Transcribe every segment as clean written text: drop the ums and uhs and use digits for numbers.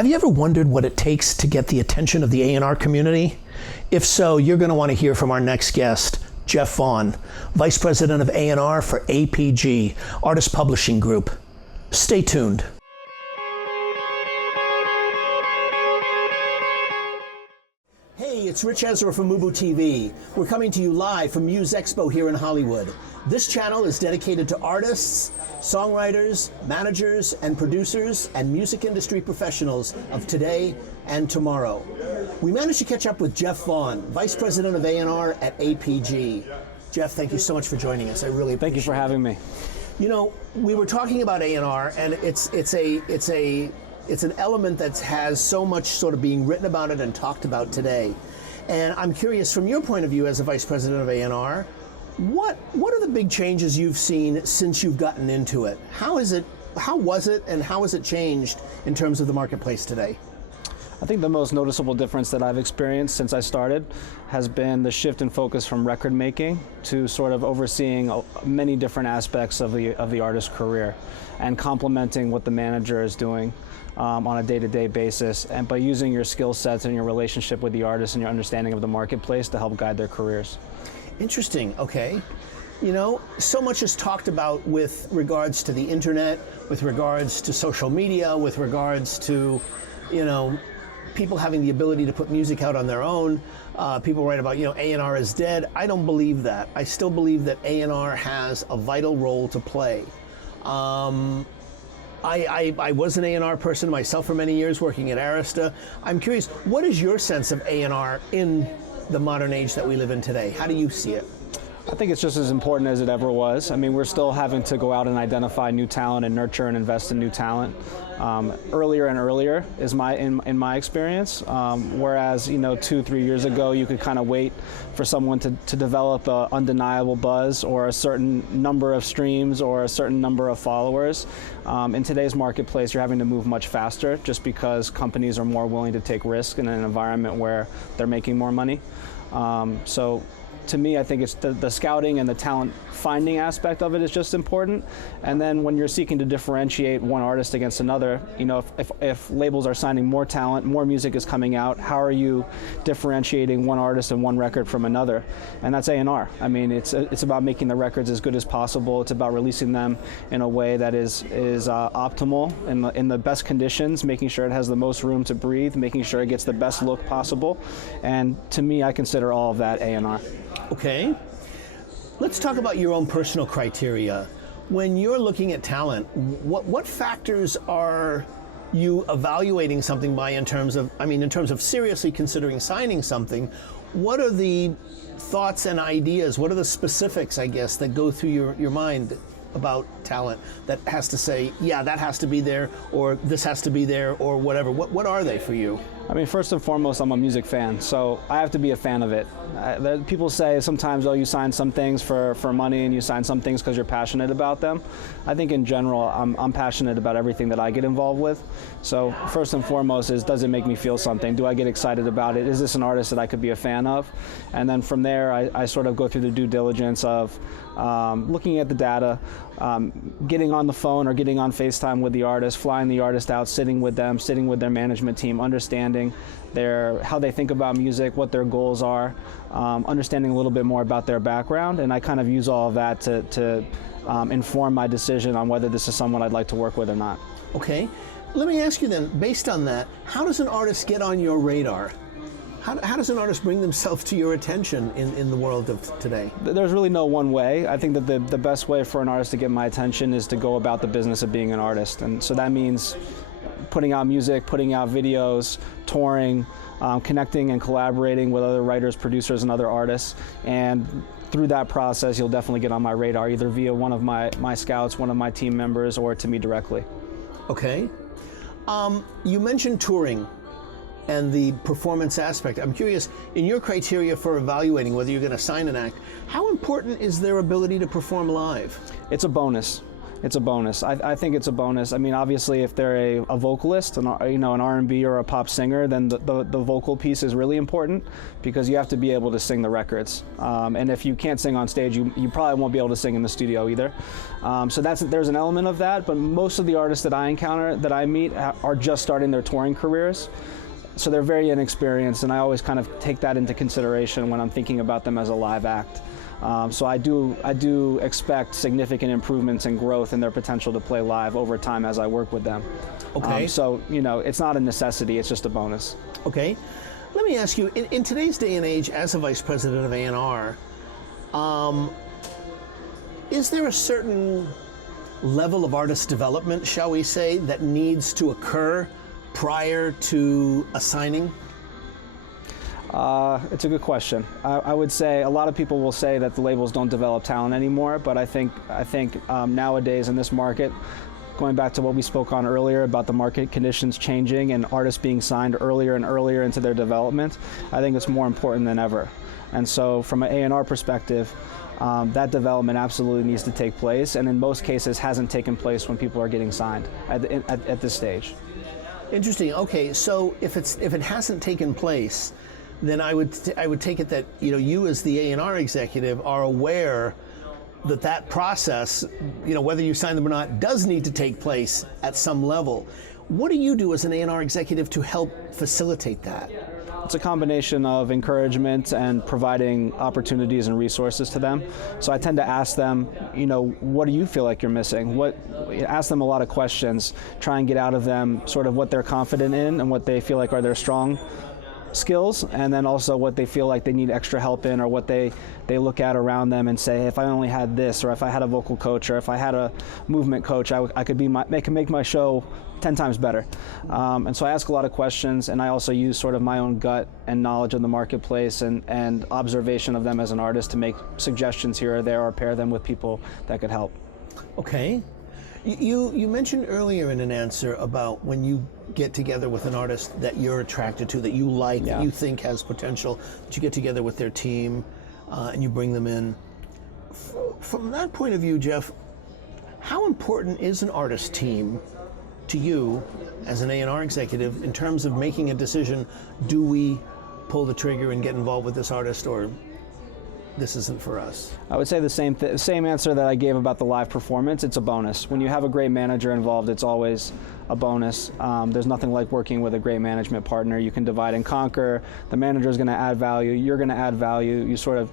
Have you ever wondered what it takes to get the attention of the A&R community? If so, you're going to want to hear from our next guest, Jeff Vaughn, Vice President of A&R for APG, Artist Publishing Group. Stay tuned. Hey, it's Ritch Esra from MUBUTV. We're coming to you live from Muse Expo here in Hollywood. This channel is dedicated to artists, songwriters, managers, and producers, and music industry professionals of today and tomorrow. We managed to catch up with Jeff Vaughn, Vice President of A&R at APG. Jeff, thank you so much for joining us. I really appreciate it. Thank you for having me. You know, we were talking about A&R, and it's an element that has so much sort of being written about it and talked about today. And I'm curious, from your point of view as a Vice President of A&R, what are the big changes you've seen since you've gotten into it? How was it, and how has it changed in terms of the marketplace today? I think the most noticeable difference that I've experienced since I started has been the shift in focus from record making to sort of overseeing many different aspects of the artist's career and complementing what the manager is doing on a day-to-day basis, and by using your skill sets and your relationship with the artist and your understanding of the marketplace to help guide their careers. Interesting, okay. You know, so much is talked about with regards to the internet, with regards to social media, with regards to, you know, people having the ability to put music out on their own. People write about, you know, A&R is dead. I don't believe that. I still believe that A&R has a vital role to play. I was an A&R person myself for many years, working at Arista. I'm curious, what is your sense of A&R in the modern age that we live in today? How do you see it? I think it's just as important as it ever was. I mean, we're still having to go out and identify new talent and nurture and invest in new talent. Earlier and earlier is in my experience. Whereas, you know, 2-3 years ago, you could kind of wait for someone to develop an undeniable buzz or a certain number of streams or a certain number of followers. In today's marketplace, you're having to move much faster just because companies are more willing to take risk in an environment where they're making more money. So to me, I think it's the scouting and the talent finding aspect of it is just important. And then when you're seeking to differentiate one artist against another, you know, if labels are signing more talent, more music is coming out, how are you differentiating one artist and one record from another? And that's A&R. I mean, it's about making the records as good as possible. It's about releasing them in a way that is optimal, in the best conditions, making sure it has the most room to breathe, making sure it gets the best look possible. And to me, I consider all of that A&R. Okay. Let's talk about your own personal criteria. When you're looking at talent, what factors are you evaluating something by in terms of seriously considering signing something? What are the thoughts and ideas? What are the specifics, I guess, that go through your mind about talent that has to say, yeah, that has to be there, or this has to be there, or whatever? What are they for you? I mean, first and foremost, I'm a music fan, so I have to be a fan of it. People say sometimes, oh, you sign some things for money and you sign some things because you're passionate about them. I think in general, I'm passionate about everything that I get involved with. So first and foremost is, does it make me feel something? Do I get excited about it? Is this an artist that I could be a fan of? And then from there, I sort of go through the due diligence of looking at the data, getting on the phone or getting on FaceTime with the artist, flying the artist out, sitting with them, sitting with their management team, understanding how they think about music, what their goals are, understanding a little bit more about their background, and I kind of use all of that to inform my decision on whether this is someone I'd like to work with or not. Okay. Let me ask you then, based on that, how does an artist get on your radar? How does an artist bring themselves to your attention in the world of today? There's really no one way. I think that the best way for an artist to get my attention is to go about the business of being an artist. And so that means putting out music, putting out videos, touring, connecting and collaborating with other writers, producers, and other artists. And through that process, you'll definitely get on my radar, either via one of my scouts, one of my team members, or to me directly. Okay. You mentioned touring and the performance aspect. I'm curious, in your criteria for evaluating whether you're going to sign an act, how important is their ability to perform live? It's a bonus. It's a bonus. I think it's a bonus. I mean, obviously, if they're a vocalist, an R&B or a pop singer, then the vocal piece is really important because you have to be able to sing the records. And if you can't sing on stage, you probably won't be able to sing in the studio either. So there's an element of that. But most of the artists that I encounter, that I meet, are just starting their touring careers. So they're very inexperienced, and I always kind of take that into consideration when I'm thinking about them as a live act. So I do expect significant improvements and growth in their potential to play live over time as I work with them. Okay. So, you know, it's not a necessity, it's just a bonus. Okay. Let me ask you, in today's day and age, as a vice president of A&R, is there a certain level of artist development, shall we say, that needs to occur prior to a signing? It's a good question. I would say a lot of people will say that the labels don't develop talent anymore, but I think nowadays in this market, going back to what we spoke on earlier about the market conditions changing and artists being signed earlier and earlier into their development, I think it's more important than ever. And so from an A&R perspective, that development absolutely needs to take place, and in most cases hasn't taken place when people are getting signed at this stage. Interesting. Okay, so if it hasn't taken place, then I would take it that you as the A&R executive are aware that process, whether you sign them or not, does need to take place at some level. What do you do as an A&R executive to help facilitate that? It's a combination of encouragement and providing opportunities and resources to them. So I tend to ask them, what do you feel like you're missing? Ask them a lot of questions, try and get out of them sort of what they're confident in and what they feel like are their strong skills, and then also what they feel like they need extra help in, or what they look at around them and say, if I only had this, or if I had a vocal coach, or if I had a movement coach, I could make my show 10 times better. And so I ask a lot of questions, and I also use sort of my own gut and knowledge of the marketplace and observation of them as an artist to make suggestions here or there, or pair them with people that could help. Okay. You mentioned earlier in an answer about when you get together with an artist that you're attracted to, that you like, that you think has potential, that you get together with their team and you bring them in. From that point of view, Jeff, how important is an artist team to you as an A&R executive in terms of making a decision? Do we pull the trigger and get involved with this artist, or this isn't for us? I would say the same answer that I gave about the live performance. It's a bonus. When you have a great manager involved, it's always a bonus. There's nothing like working with a great management partner. You can divide and conquer. The manager is going to add value. You're going to add value. You sort of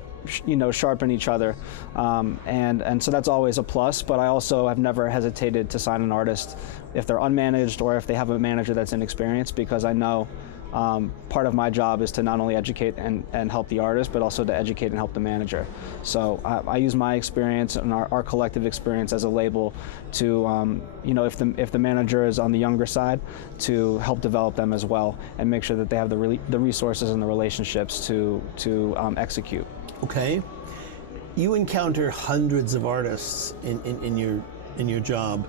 sharpen each other, and so that's always a plus. But I also have never hesitated to sign an artist if they're unmanaged or if they have a manager that's inexperienced, because I know part of my job is to not only educate and help the artist, but also to educate and help the manager. So I use my experience and our collective experience as a label to, if the manager is on the younger side, to help develop them as well and make sure that they have the resources and the relationships to execute. Okay. You encounter hundreds of artists in your job.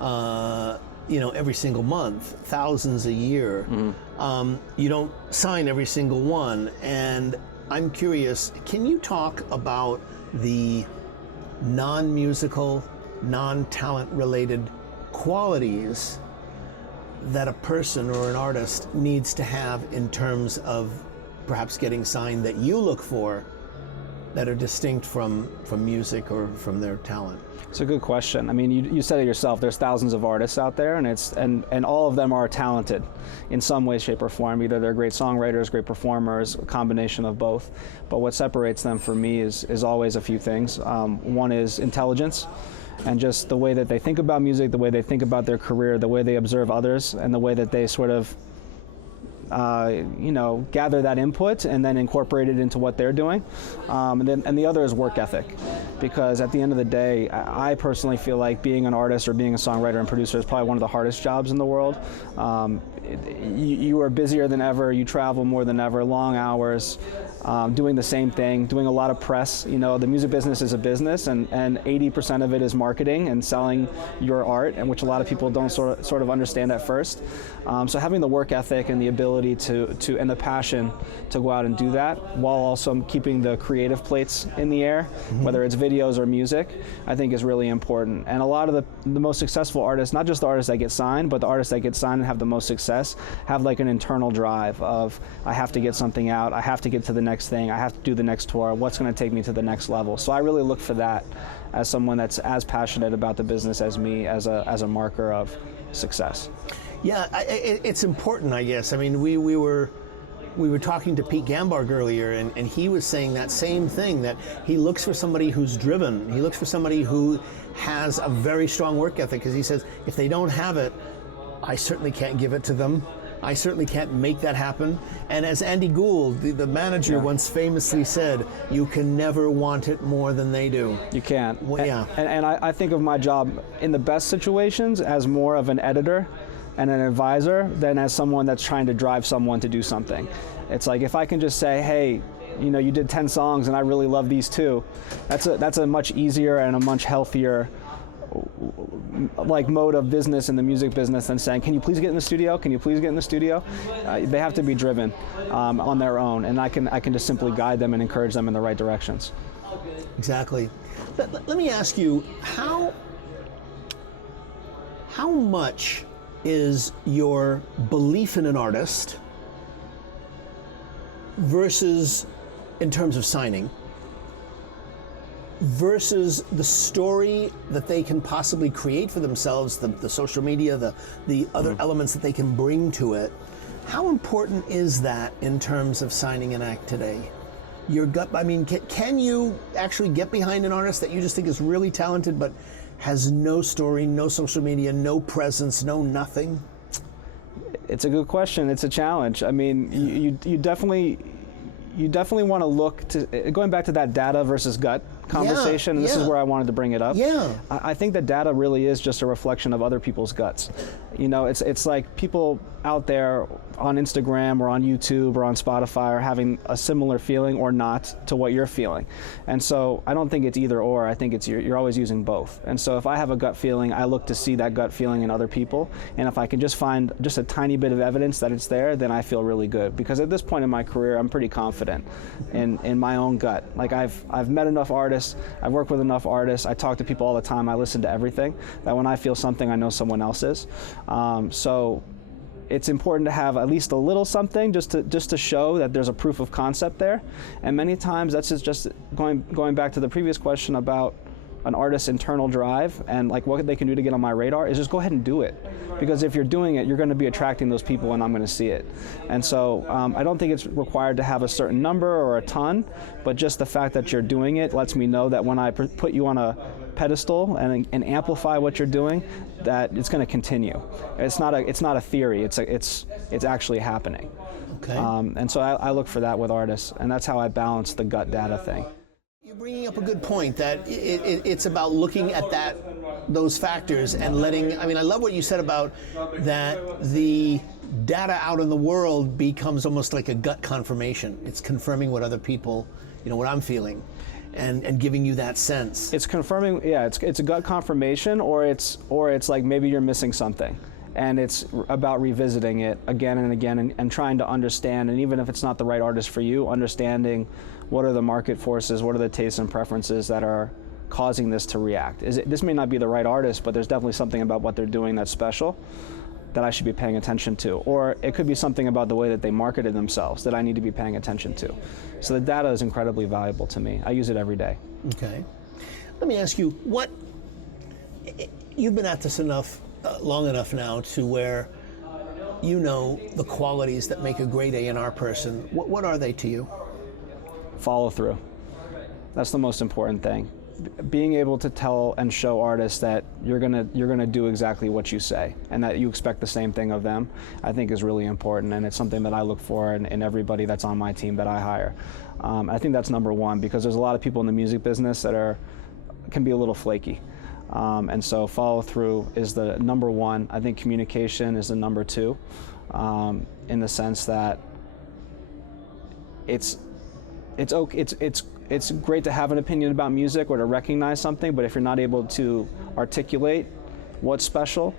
Every single month, thousands a year. Mm-hmm. You don't sign every single one. And I'm curious, can you talk about the non-musical, non-talent related qualities that a person or an artist needs to have in terms of perhaps getting signed that you look for that are distinct from music or from their talent? It's a good question. I mean, you said it yourself. There's thousands of artists out there, and all of them are talented in some way, shape, or form. Either they're great songwriters, great performers, a combination of both. But what separates them for me is always a few things. One is intelligence, and just the way that they think about music, the way they think about their career, the way they observe others, and the way that they sort of gather that input and then incorporate it into what they're doing. And the other is work ethic, because at the end of the day, I personally feel like being an artist or being a songwriter and producer is probably one of the hardest jobs in the world. You are busier than ever, you travel more than ever, long hours, doing the same thing, doing a lot of press. The music business is a business, and 80% of it is marketing and selling your art, and which a lot of people don't sort of understand at first. So having the work ethic and the ability ability to and the passion to go out and do that, while also keeping the creative plates in the air, whether it's videos or music, I think is really important. And a lot of the most successful artists, not just the artists that get signed, but the artists that get signed and have the most success, have like an internal drive of, I have to get something out, I have to get to the next thing, I have to do the next tour, what's going to take me to the next level. So I really look for that as someone that's as passionate about the business as me, as a marker of success. Yeah, it's important, I guess. I mean, we were talking to Pete Gambarg earlier, and he was saying that same thing, that he looks for somebody who's driven. He looks for somebody who has a very strong work ethic, because he says, if they don't have it, I certainly can't give it to them. I certainly can't make that happen. And as Andy Gould, the manager, once famously said, you can never want it more than they do. You can't. Well, yeah. And I think of my job in the best situations as more of an editor and an advisor than as someone that's trying to drive someone to do something. It's like, if I can just say, hey, you know, you did 10 songs and I really love these too, that's a much easier and a much healthier like mode of business in the music business than saying, can you please get in the studio? Can you please get in the studio? They have to be driven on their own, and I can just simply guide them and encourage them in the right directions. Exactly. Let me ask you, how much is your belief in an artist versus, in terms of signing, versus the story that they can possibly create for themselves, the social media, the other elements that they can bring to it? How important is that in terms of signing an act today? Your gut, I mean, can you actually get behind an artist that you just think is really talented but has no story, no social media, no presence, no nothing? It's a good question. It's a challenge. I mean, you definitely want to look to, going back to that data versus gut conversation, and this is where I wanted to bring it up. Yeah. I think that data really is just a reflection of other people's guts. You know, it's like people out there on Instagram or on YouTube or on Spotify are having a similar feeling or not to what you're feeling. And so I don't think it's either or. I think it's you're always using both. And so if I have a gut feeling, I look to see that gut feeling in other people. And if I can just find just a tiny bit of evidence that it's there, then I feel really good. Because at this point in my career, I'm pretty confident in my own gut. Like I've met enough artists, I've worked with enough artists, I talk to people all the time, I listen to everything, that when I feel something, I know someone else is. So it's important to have at least a little something just to show that there's a proof of concept there. And many times that's just going back to the previous question about an artist's internal drive and like what they can do to get on my radar, is just go ahead and do it. Because if you're doing it, you're going to be attracting those people and I'm going to see it. And so I don't think it's required to have a certain number or a ton, but just the fact that you're doing it lets me know that when I put you on a pedestal and amplify what you're doing, that it's going to continue. It's not a theory. It's actually happening. Okay. And so I look for that with artists, and that's how I balance the gut data thing. You're bringing up a good point, that it's about looking at those factors and letting, I mean, I love what you said about that the data out in the world becomes almost like a gut confirmation. It's confirming what other people, you know, what I'm feeling, and giving you that sense. It's confirming, yeah, it's a gut confirmation, or it's like maybe you're missing something. And it's about revisiting it again and again and trying to understand, and even if it's not the right artist for you, understanding what are the market forces, what are the tastes and preferences that are causing this to react. This may not be the right artist, but there's definitely something about what they're doing that's special that I should be paying attention to. Or it could be something about the way that they marketed themselves that I need to be paying attention to. So the data is incredibly valuable to me. I use it every day. Okay. Let me ask you, you've been at this long enough now to where you know the qualities that make a great A&R person. What are they to you? Follow through. That's the most important thing. Being able to tell and show artists that you're gonna do exactly what you say and that you expect the same thing of them, I think is really important, and it's something that I look for in everybody that's on my team that I hire. I think that's number one, because there's a lot of people in the music business that can be a little flaky. And so follow through is the number one. I think communication is the number two, in the sense that it's great to have an opinion about music or to recognize something, but if you're not able to articulate what's special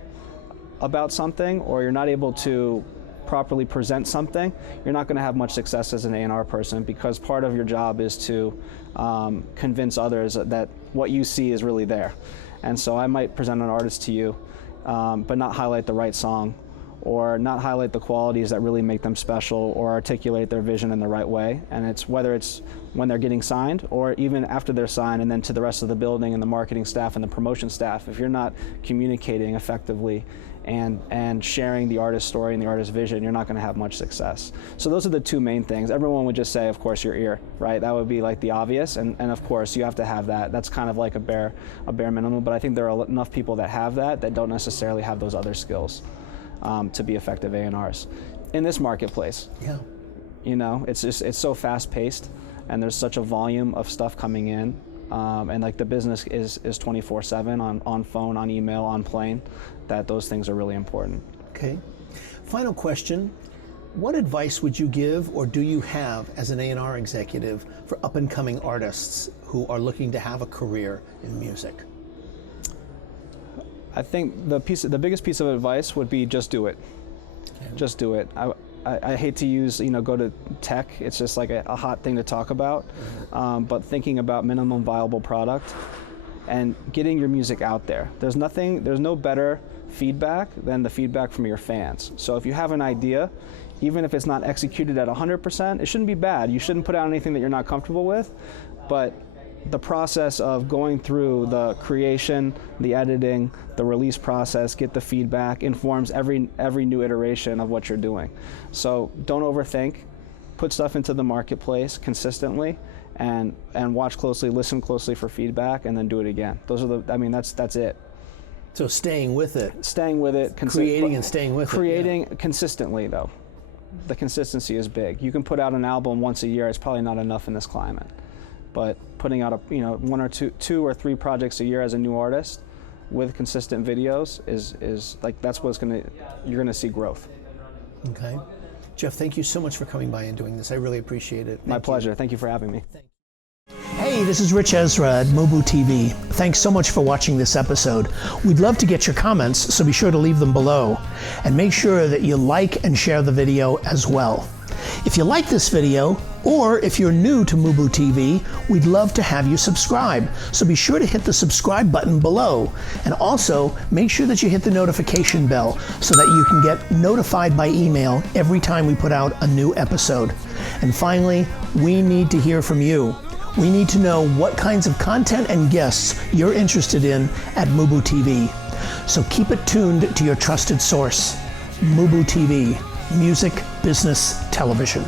about something, or you're not able to properly present something, you're not going to have much success as an A&R person, because part of your job is to convince others that what you see is really there. And so I might present an artist to you, but not highlight the right song, or not highlight the qualities that really make them special, or articulate their vision in the right way. And it's whether it's when they're getting signed, or even after they're signed, and then to the rest of the building and the marketing staff and the promotion staff, if you're not communicating effectively and sharing the artist's story and the artist's vision, you're not going to have much success. So those are the two main things. Everyone would just say, of course, your ear, right? That would be like the obvious, and of course you have to have that. That's kind of like a bare minimum, but I think there are enough people that have that don't necessarily have those other skills to be effective A&Rs in this marketplace. Yeah. You know, it's so fast paced, and there's such a volume of stuff coming in, and like the business is 24/7 on phone, on email, on plane, that those things are really important. Okay. Final question. What advice would you give, or do you have as an A&R executive, for up and coming artists who are looking to have a career in music? I think the biggest piece of advice would be just do it. Okay. Just do it. I hate to use, go to tech. It's just like a hot thing to talk about. But thinking about minimum viable product and getting your music out there. There's no better feedback than the feedback from your fans. So if you have an idea, even if it's not executed at 100%, it shouldn't be bad. You shouldn't put out anything that you're not comfortable with, but the process of going through the creation, the editing, the release process, get the feedback, informs every new iteration of what you're doing. So don't overthink, put stuff into the marketplace consistently, and watch closely, listen closely for feedback, and then do it again. That's it. So staying with it. Staying with it. Creating and staying with it. Creating consistently, though. The consistency is big. You can put out an album once a year. It's probably not enough in this climate. But putting out one or two or three projects a year as a new artist with consistent videos is like, that's what's you're gonna see growth. Okay. Jeff, thank you so much for coming by and doing this. I really appreciate it. My pleasure. Thank you for having me. Hey, this is Ritch Esra at MUBUTV. Thanks so much for watching this episode. We'd love to get your comments, so be sure to leave them below. And make sure that you like and share the video as well. If you like this video, or if you're new to MUBUTV, we'd love to have you subscribe. So be sure to hit the subscribe button below. And also, make sure that you hit the notification bell so that you can get notified by email every time we put out a new episode. And finally, we need to hear from you. We need to know what kinds of content and guests you're interested in at MUBUTV. So keep it tuned to your trusted source, MUBUTV, Music Business Television.